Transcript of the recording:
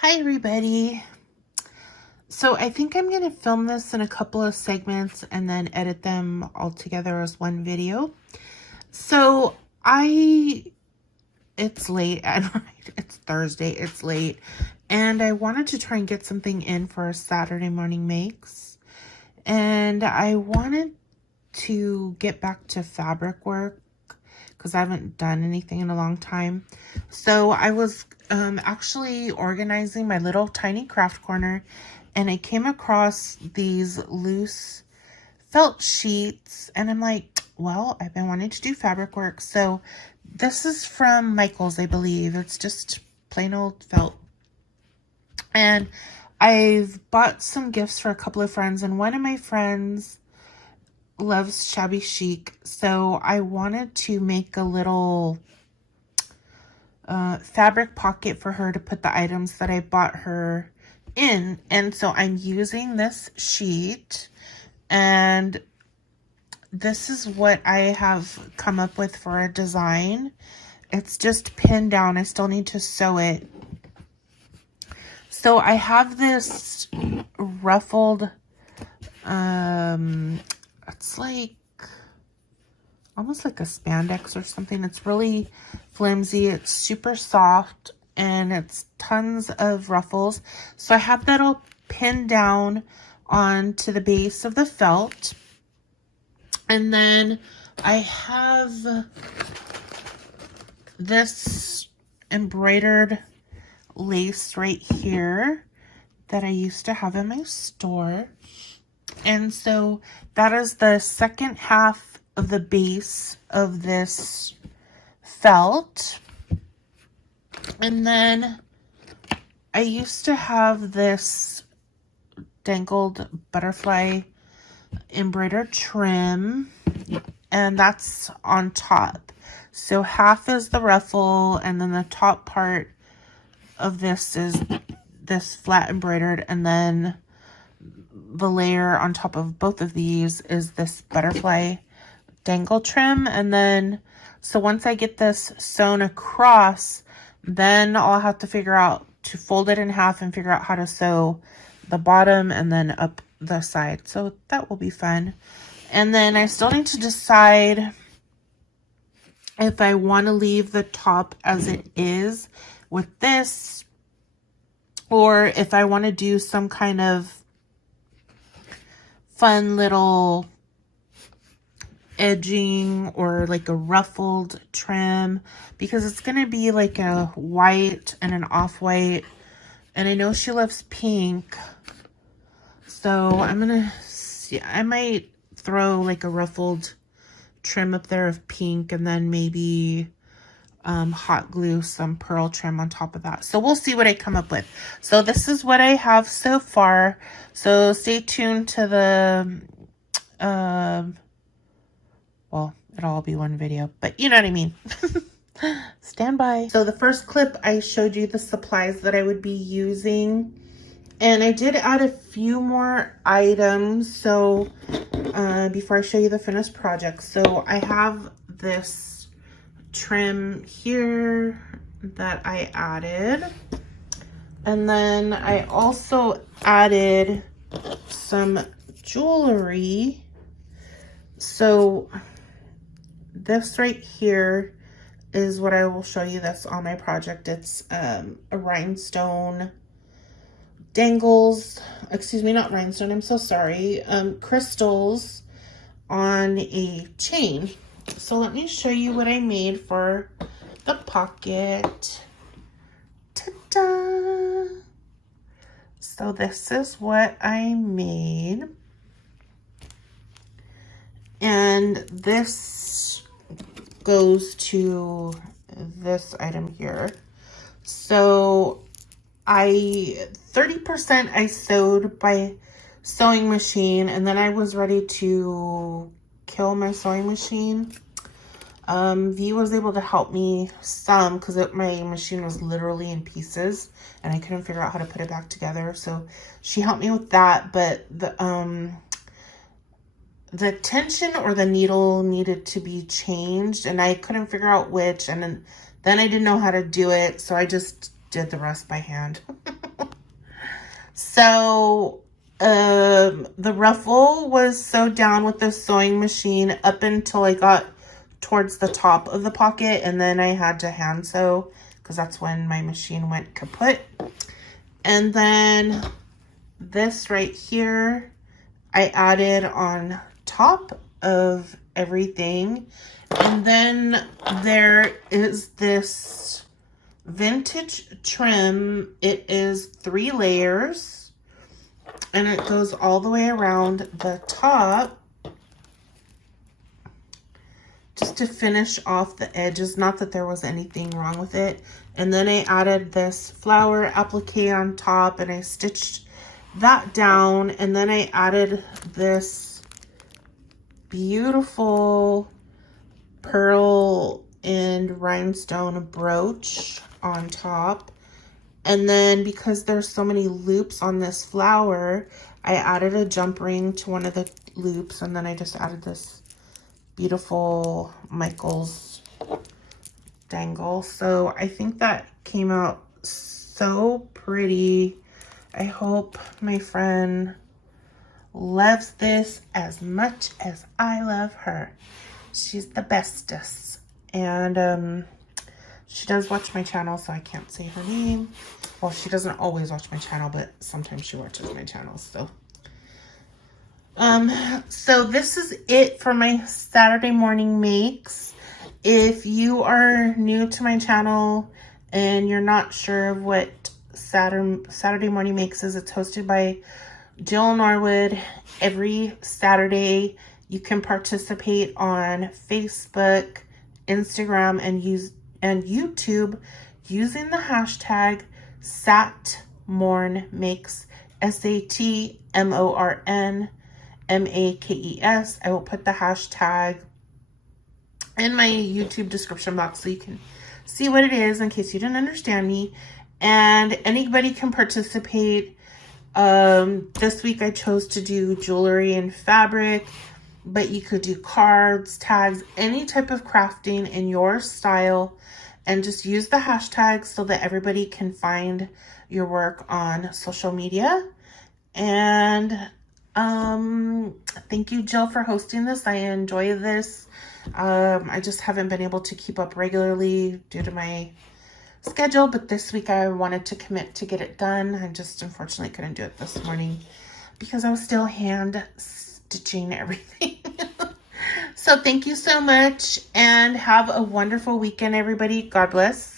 Hi everybody. So I think I'm going to film this in a couple of segments and then edit them all together as one video. So it's late at night. It's Thursday. It's late. And I wanted to try and get something in for Saturday morning makes. And I wanted to get back to fabric work because I haven't done anything in a long time. So I was actually organizing my little tiny craft corner, and I came across these loose felt sheets, and I'm like, well, I've been wanting to do fabric work. So this is from Michael's, I believe. It's just plain old felt. And I've bought some gifts for a couple of friends, and one of my friends loves Shabby Chic, so I wanted to make a little fabric pocket for her to put the items that I bought her in. And so I'm using this sheet, and this is what I have come up with for a design. It's just pinned down. I still need to sew it. So I have this ruffled, it's like almost like a spandex or something. It's really flimsy. It's super soft, and it's tons of ruffles. So I have that all pinned down onto the base of the felt. And then I have this embroidered lace right here that I used to have in my store. And so that is the second half of the base of this felt. And then I used to have this dangled butterfly embroidered trim, and that's on top. So half is the ruffle, and then the top part of this is this flat embroidered, and then the layer on top of both of these is this butterfly dangle trim. And then so once I get this sewn across, then I'll have to figure out to fold it in half and figure out how to sew the bottom and then up the side. So that will be fun. And then I still need to decide if I want to leave the top as it is with this, or if I want to do some kind of fun little edging or like a ruffled trim, because it's going to be like a white and an off-white, and I know she loves pink, so I'm going to see, I might throw like a ruffled trim up there of pink, and then maybe hot glue some pearl trim on top of that. So we'll see what I come up with. So this is what I have so far. So stay tuned to the, well, it'll all be one video, but you know what I mean. Stand by. So the first clip, I showed you the supplies that I would be using, and I did add a few more items. So before I show you the finished project, so I have this trim here that I added, and then I also added some jewelry. So this right here is what I will show you that's on my project. It's a rhinestone dangles, excuse me, not rhinestone, I'm so sorry, crystals on a chain. So let me show you what I made for the pocket. Ta-da! So this is what I made. And this goes to this item here. So 30% I sewed by sewing machine, and then I was ready to kill my sewing machine. V was able to help me some because my machine was literally in pieces and I couldn't figure out how to put it back together. So she helped me with that, but the tension or the needle needed to be changed, and I couldn't figure out which, and then I didn't know how to do it, so I just did the rest by hand. So the ruffle was sewed down with the sewing machine up until I got towards the top of the pocket, and then I had to hand sew because that's when my machine went kaput. And then this right here, I added on top of everything. And then there is this vintage trim. It is 3 layers, and it goes all the way around the top just to finish off the edges. Not that there was anything wrong with it. And then I added this flower applique on top, and I stitched that down. And then I added this beautiful pearl and rhinestone brooch on top. And then because there's so many loops on this flower, I added a jump ring to one of the loops, and then I just added this beautiful Michael's dangle. So I think that came out so pretty. I hope my friend loves this as much as I love her. She's the bestest. And she does watch my channel, so I can't say her name. Well, she doesn't always watch my channel, but sometimes she watches my channel. So this is it for my Saturday morning makes. If you are new to my channel and you're not sure of what Saturday morning makes is, it's hosted by Jill Norwood every Saturday. You can participate on Facebook, Instagram, and YouTube using the hashtag SatMornMakes, SatMornMakes. I will put the hashtag in my YouTube description box so you can see what it is in case you didn't understand me. And anybody can participate. This week I chose to do jewelry and fabric, but you could do cards, tags, any type of crafting in your style, and just use the hashtag so that everybody can find your work on social media. And thank you, Jill, for hosting this. I enjoy this. I just haven't been able to keep up regularly due to my schedule, but this week I wanted to commit to get it done. I just unfortunately couldn't do it this morning because I was still hand stitching everything. So thank you so much, and have a wonderful weekend, everybody. God bless.